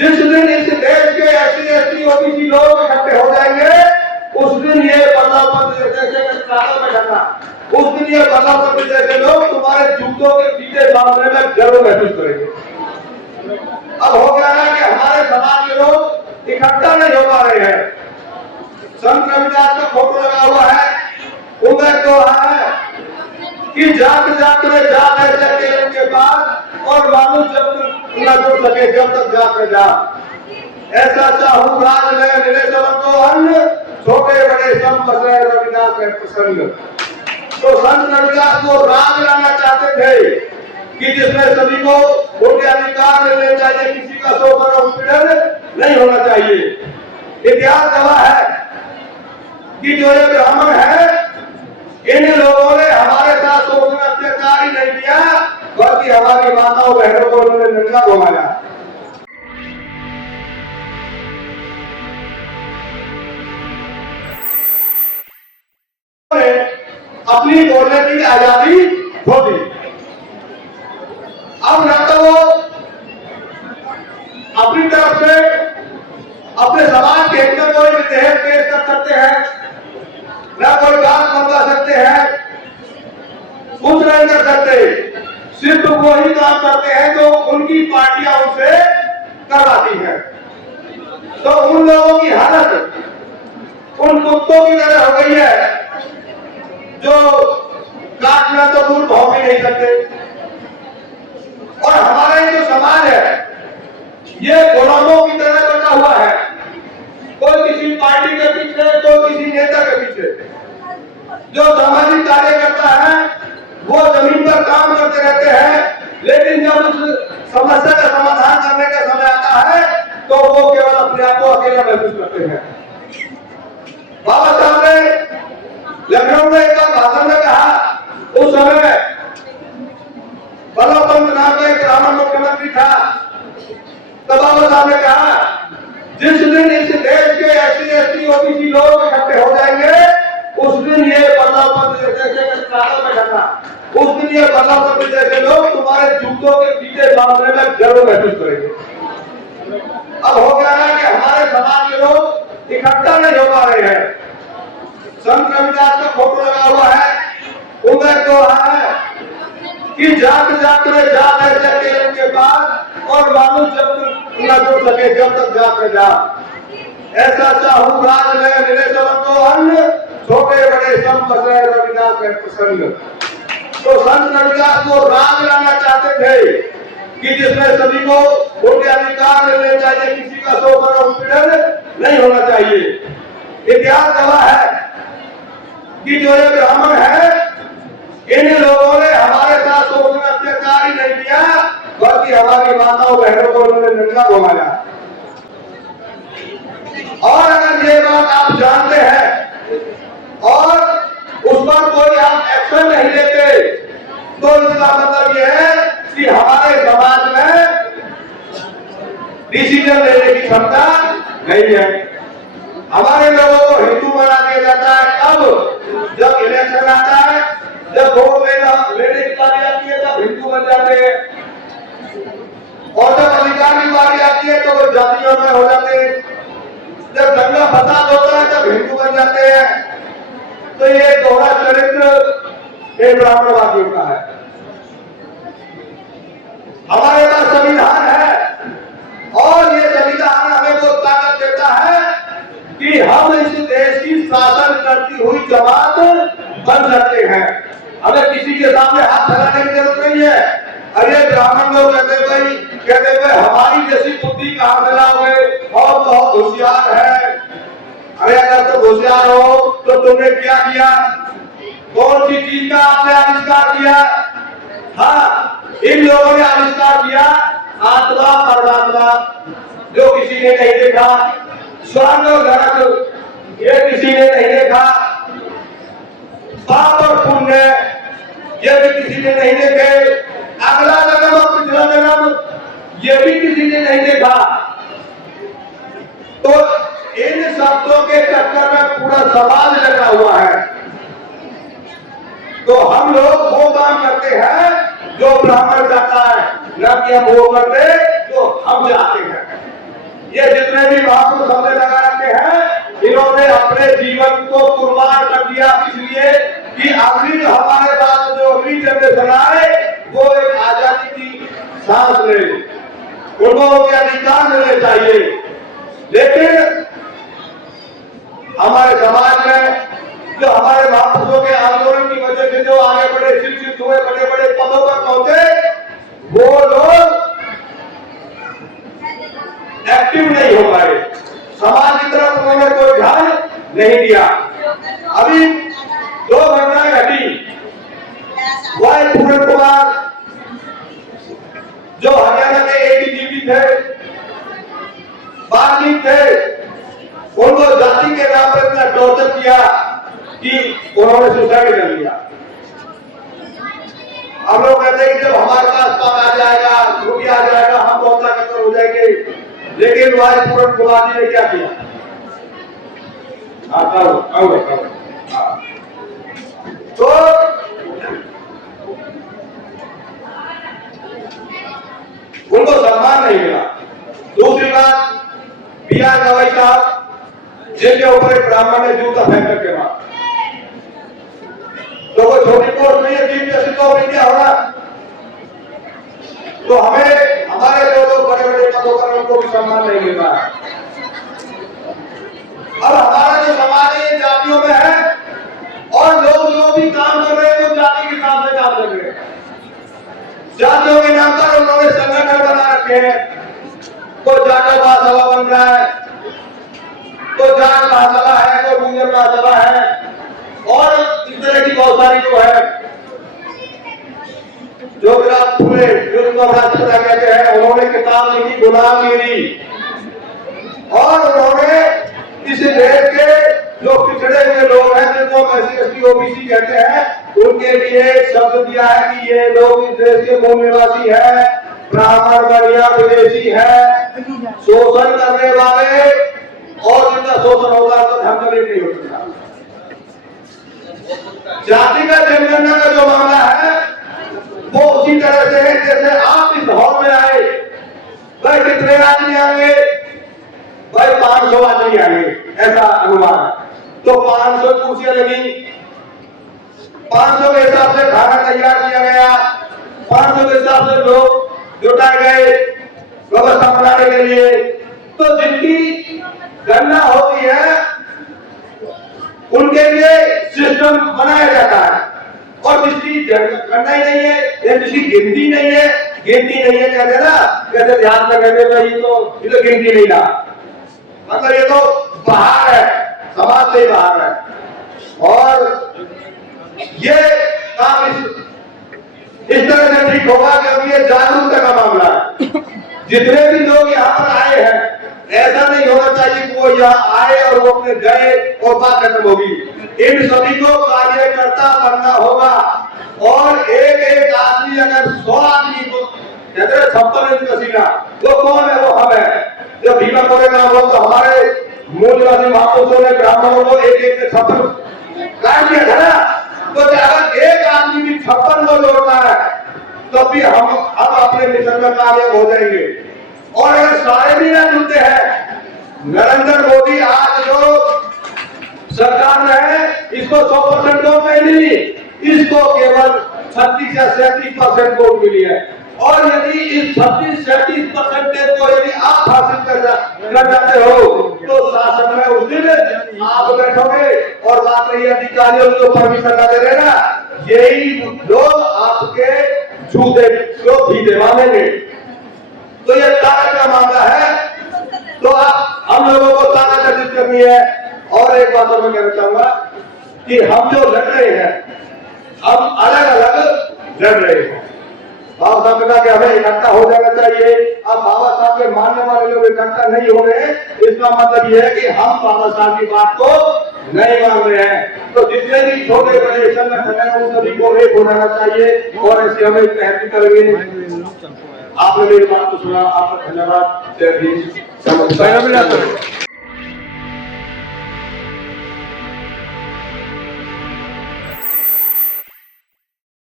जिस दिन इस देश के एससी एसटी ओबीसी लोग इकट्ठे हो जाएंगे उस दिन ये बदलाव में ढका, उस दिन ये बदलाव जैसे लोग तुम्हारे जूतों के पीछे मामले में गर्व महसूस करेंगे। अब हो गया है कि हमारे समाज के लोग इकट्ठा नहीं हो पा रहे हैं। संत रविदास का फोटो लगा हुआ है, उम्र तो है कि जात जात में जात है चले के बाद और मालूम जब तक न जुड़ सके जब तक जात में जात। ऐसा चाहूं राज में मिले सबको अन्न, छोटे बड़े सब बसे रविदास के प्रसंग। तो संत रविदास को राज लाना चाहते थे कि जिसमें सभी को उनके अधिकार मिलने चाहिए, किसी का शोषण और उत्पीड़न नहीं होना चाहिए। इतिहास गवाह है कि जो ये ब्राह्मण है इन लोगों ने हमारे साथ शोषण अत्याचार ही नहीं किया बल्कि हमारी माताओं बहनों को उन्होंने नंगा घुमाया। अपनी बोलने की आजादी होगी। अब न तो वो अपनी तरफ से अपने समाज के हित में कोई विधेयक पेश कर सकते हैं, न कोई बात मंगा सकते हैं, कुछ नहीं कर सकते। सिर्फ वही काम करते हैं जो उनकी पार्टियां उनसे करवाती है। तो उन लोगों की हालत उन कुत्तों की तरह हो गई है जो काटना तो दूर भौंक भी नहीं सकते। और हमारा ये जो समाज है ये गुलामों की तरह बना हुआ है, कोई किसी पार्टी के पीछे, कोई किसी नेता के पीछे। जो सामाजिक कार्य करता है वो जमीन पर काम करते रहते हैं, लेकिन जब उस समस्या का समाधान करने का समय आता है तो वो केवल अपने आप को अकेला महसूस करते हैं। बाबा साहब ने लखनऊ में एक भाषण में कहा, उस समय वल्लभ पंत नाम का एक ब्राह्मण मुख्यमंत्री था, तब बाबा साहब ने कहा जिस दिन इस देश के एससी एसटी ओबीसी लोग इकट्ठे हो जाएंगे उस दिन ये वल्लभ पंत में ढका, उस दिन ये वल्लभ पंत जैसे लोग तुम्हारे जूतों के पीछे मामले में गर्व महसूस करेंगे। अब हो गया है कि हमारे समाज के लोग इकट्ठा नहीं हो पा रहे हैं। संत रविदास का फोटो लगा हुआ है, उम्र तो है कि जात जात में जात है चले के बाद और मालूम जब तक न जुड़ सके जब तक जात में जात। ऐसा चाहूं राज में मिले सबको अन्न, छोटे बड़े सब बसे रविदास के प्रसंग। तो संत रविदास को राज लाना चाहते थे कि जिसमें सभी को उनके अधिकार मिलने चाहिए, किसी का शोषण और उत्पीड़न नहीं होना चाहिए। इतिहास गवाह है कि जो ये ब्राह्मण है इन लोगों ने हमारे साथ शोषण अत्याचार ही नहीं किया बल्कि हमारी माताओं बहनों को उन्होंने नंगा घुमाया। और अगर ये बात आप जानते हैं और उस पर कोई आप एक्शन नहीं लेते तो इसका मतलब यह है कि हमारे समाज में डिसीजन लेने की क्षमता नहीं है। हमारे लोगों को हिंदू बना दिया जाता है कब, जब इलेक्शन आता है, जब वोट लेने की बारी आती है तब हिंदू बन जाते हैं, और जब अधिकार की बारी आती है तो वो जातियों में हो जाते हैं। जब दंगा फसाद होता है तब हिंदू बन जाते हैं। तो ये दोहरा चरित्र एक ब्राह्मणवादियों का है। हमारे पास संविधान है और ये संविधान हमें वो ताकत देता है कि हम इस देश की शासन करती हुई जमात बन सकते हैं। हमें किसी के सामने हाथ फैलाने की जरूरत नहीं है। अरे ब्राह्मण लोग कहते हैं हमारी जैसी बुद्धि कहां से लाओगे और बहुत होशियार है। अरे अगर तुम होशियार हो तो तुमने क्या किया, कौन सी चीज का आपने आविष्कार किया? हाँ, इन लोगों ने आविष्कार किया आत्मा परमात्मा, जो किसी ने नहीं देखा। स्वर्ग और नरक ये किसी ने नहीं देखा। पाप और पुण्य ये भी किसी ने नहीं देखे। अगला जन्म और पिछला जन्म ये भी किसी ने नहीं देखा। तो इन शब्दों के चक्कर में पूरा समाज लगा हुआ है। तो हम लोग वो काम करते हैं जो ब्राह्मण चाहता है, न कि हम वो करते जो हम चाहते हैं। अपने जीवन को कुर्बान कर दिया, इसलिए कि अगली जो हमारे पास जो अगली जनरेशन आए वो एक आजादी की सांस ले, उनको के अधिकार मिलने चाहिए। लेकिन हमारे समाज में जो हमारे महापुरुषों के आंदोलन की वजह से जो आगे बढ़े, शिक्षित हुए, बड़े बड़े पदों पर पहुंचे, वो लोग एक्टिव नहीं हो पाए, समाज की तरफ उन्होंने कोई ध्यान नहीं दिया। अभी 2 घटनाएं घटी। वाई पूरन कुमार जो हरियाणा के एडीजीपी थे, बातचीत थे, उनको जाति के नाम पर इतना टॉर्चर किया कि उन्होंने सुसाइड कर लिया। हम लोग कहते हैं कि जब हमारे पास पद आ जाएगा, रूपी आ जाएगा, हम बहुत ताकतवर हो जाएंगे। लेकिन वाई पूरन कुमार जी ने क्या किया? तो उनको सम्मान नहीं मिला। दूसरी बात, बीआर गवाई साहब जिनके ऊपर एक ब्राह्मण ने जूता फेंक करके मारा, तो वो छोटी पोस्ट नहीं है, चीफ जस्टिस ऑफ इंडिया होना। तो हमें हमारे जो लोग बड़े बड़े पदों पर उनको भी सम्मान नहीं मिल रहा है। अब हमारा जो समाज है जातियों में है, और लोग जो भी काम कर रहे हैं वो जाति के नाम से काम कर रहे हैं। जातियों के नाम पर उन्होंने संगठन बना रखे हैं। कोई जाटो महासभा बन रहा है, कोई जाट महासभा है, कोई गुंजर महासभा है, और इस तरह की बहुत सारी जो है जो विराट फुले जिनको राष्ट्रपिता कहते हैं, उन्होंने किताब लिखी गुलामगिरी, और उन्होंने इस देश के जो पिछड़े हुए लोग हैं जिनको SC/ST OBC कहते हैं, उनके लिए शब्द दिया है कि ये लोग इस देश के मूल निवासी है, ब्राह्मण बनिया विदेशी है, शोषण करने वाले, और जिनका शोषण होगा तो धर्म नहीं हो सकता। जातिगत जनगणना का जो मामला है वो उसी तरह से है जैसे आप इस हॉल में आए, भाई कितने आदमी आएंगे? भाई 500 आदमी आएंगे, ऐसा अनुमान है। तो 500 कुर्सियां लगी, 500 के हिसाब से खाना तैयार किया गया, 500 के हिसाब से लोग जुटाए गए व्यवस्था बनाने के लिए। तो जिनकी गणना होती है उनके लिए सिस्टम बनाया जाता है, और जिसकी गणना ही नहीं है या जिसकी गिनती नहीं है, कहते ना, कहते ध्यान से कहते भाई ये तो गिनती नहीं रहा, मतलब ये तो बाहर है, समाज से बाहर है। और ये काम इस तरह से ठीक होगा कि अब ये जागरूकता का मामला है। जितने भी लोग यहाँ पर आए हैं, ऐसा नहीं होना चाहिए कि वो यहाँ आए और वो अपने गए और बात खत्म होगी। इन सभी को कार्यकर्ता बनना होगा, और एक एक आदमी, अगर 100 आदमी को कहते हैं 56 इंच का सीना, वो कौन है? वो हम है। जब भीमा कोरे का हो तो हमारे मूल निवासी महापुरुषों ने ब्राह्मणों को एक एक 56 काट दिया था ना। तो अगर एक आदमी भी 56 को जोड़ता है तो भी हम अपने मिशन में कामयाब हो जाएंगे। और अगर सारे भी ना जुड़ते हैं, नरेंद्र मोदी आज जो सरकार में है, इसको 100% वोट नहीं मिली, इसको केवल 36 या 37% वोट मिली है। और यदि इस 36-37% को यदि आप हासिल कर जाते हो तो शासन में उस दिन आप बैठोगे, और बात रही अधिकारियों को परमिशन न दे रहे ना, यही लोग आपके जूते को भी दिवा देंगे। तो ये ताकत का मामला है। तो आप हम लोगों को ताकत अर्जित करनी है। और एक बात और मैं कहना चाहूंगा कि हम जो लड़ रहे हैं, हम अलग अलग लड़ रहे हैं। बाबा साहब ने कहा कि हमें इकट्ठा हो जाना चाहिए। अब बाबा साहब के मानने वाले लोग इकट्ठा नहीं हो रहे हैं, इसका मतलब यह है कि हम बाबा साहब की बात को नहीं मान रहे हैं। तो जितने भी छोटे बड़े संगठन हैं उन सभी को एक होना चाहिए, और ऐसे हमें तहरीर करेंगे। आपने मेरी बात को सुना, आपका धन्यवाद। जय हिंद।